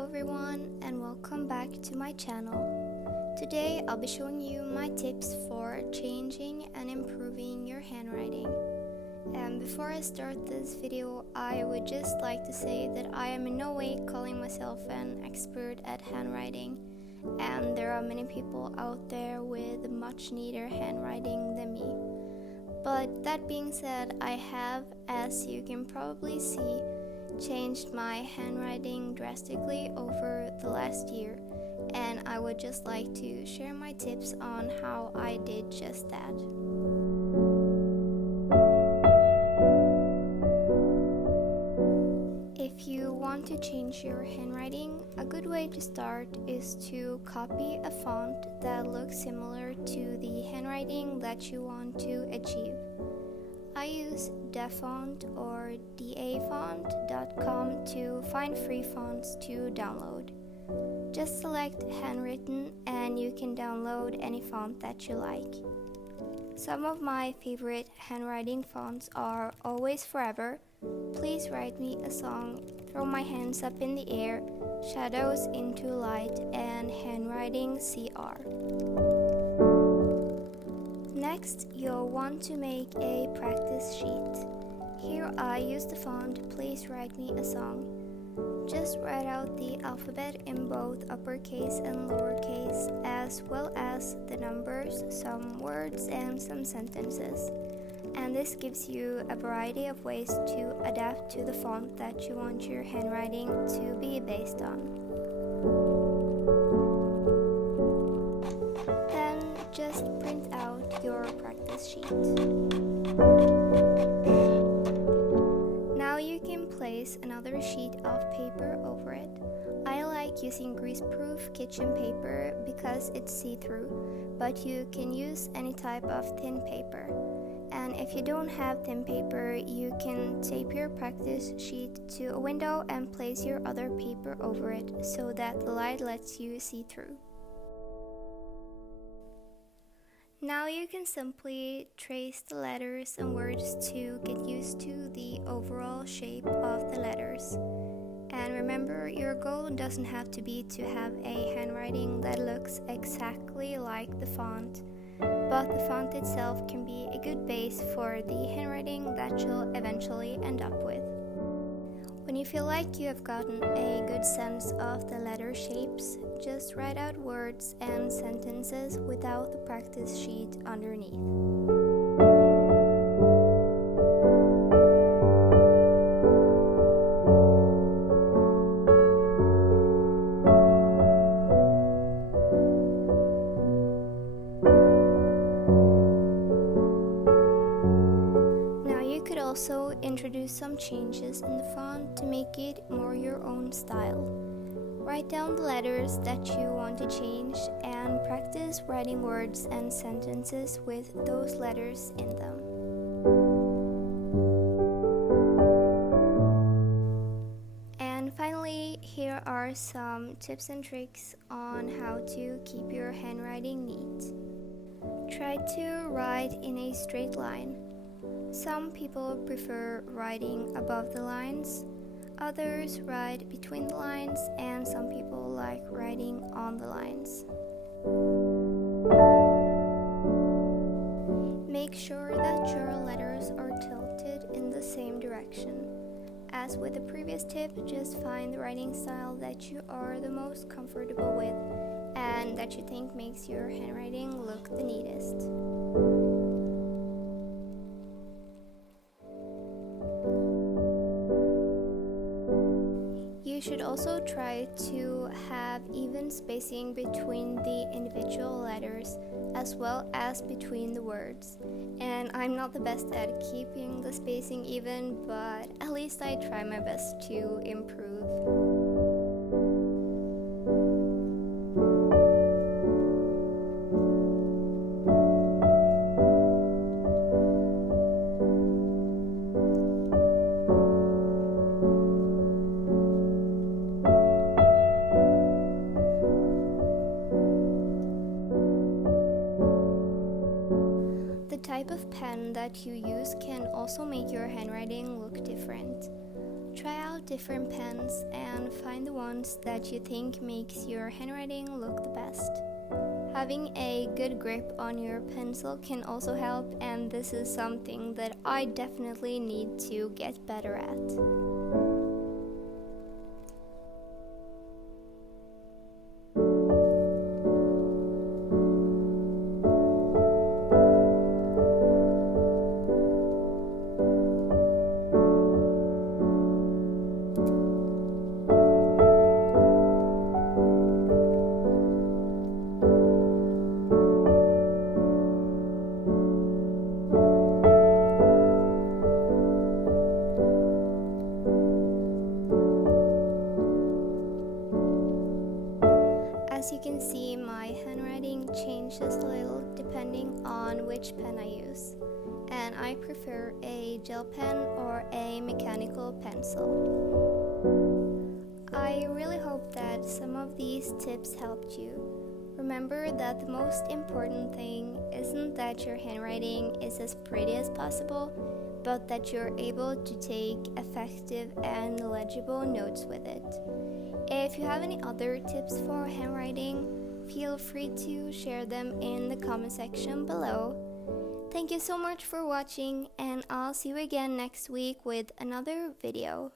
Hello everyone and welcome back to my channel. Today I'll be showing you my tips for changing and improving your handwriting. And before I start this video, I would just like to say that I am in no way calling myself an expert at handwriting, and there are many people out there with much neater handwriting than me. But that being said, I have, as you can probably see, changed my handwriting drastically over the last year, and I would just like to share my tips on how I did just that. If you want to change your handwriting, a good way to start is to copy a font that looks similar to the handwriting that you want to achieve. I use dafont or dafont.com to find free fonts to download. Just select handwritten and you can download any font that you like. Some of my favorite handwriting fonts are Always Forever, Please Write Me a Song, Throw My Hands Up in the Air, Shadows into Light, and Handwriting CR. Next, you'll want to make a practice sheet. Here I use the font Please Write Me a Song. Just write out the alphabet in both uppercase and lowercase, as well as the numbers, some words, and some sentences. And this gives you a variety of ways to adapt to the font that you want your handwriting to be based on. Then just print out your practice sheet. Now you can place another sheet of paper over it. I like using greaseproof kitchen paper because it's see-through, but you can use any type of thin paper. And if you don't have thin paper, you can tape your practice sheet to a window and place your other paper over it so that the light lets you see through. Now you can simply trace the letters and words to get used to the overall shape of the letters. And remember, your goal doesn't have to be to have a handwriting that looks exactly like the font, but the font itself can be a good base for the handwriting that you'll eventually end up with. When you feel like you have gotten a good sense of the letter shapes, just write out words and sentences without the practice sheet underneath. Also introduce some changes in the font to make it more your own style. Write down the letters that you want to change and practice writing words and sentences with those letters in them. And finally, here are some tips and tricks on how to keep your handwriting neat. Try to write in a straight line. Some people prefer writing above the lines, others write between the lines, and some people like writing on the lines. Make sure that your letters are tilted in the same direction. As with the previous tip, just find the writing style that you are the most comfortable with and that you think makes your handwriting look the neatest. You should also try to have even spacing between the individual letters as well as between the words. And I'm not the best at keeping the spacing even, but at least I try my best to improve. The type of pen that you use can also make your handwriting look different. Try out out different pens and find the ones that you think makes your handwriting look the best. Having a good grip on your pencil can also help, and this is something that I definitely need to get better at. As you can see, my handwriting changes a little depending on which pen I use, and I prefer a gel pen or a mechanical pencil. I really hope that some of these tips helped you. Remember that the most important thing isn't that your handwriting is as pretty as possible, but that you're able to take effective and legible notes with it. If you have any other tips for handwriting, feel free to share them in the comment section below. Thank you so much for watching, and I'll see you again next week with another video.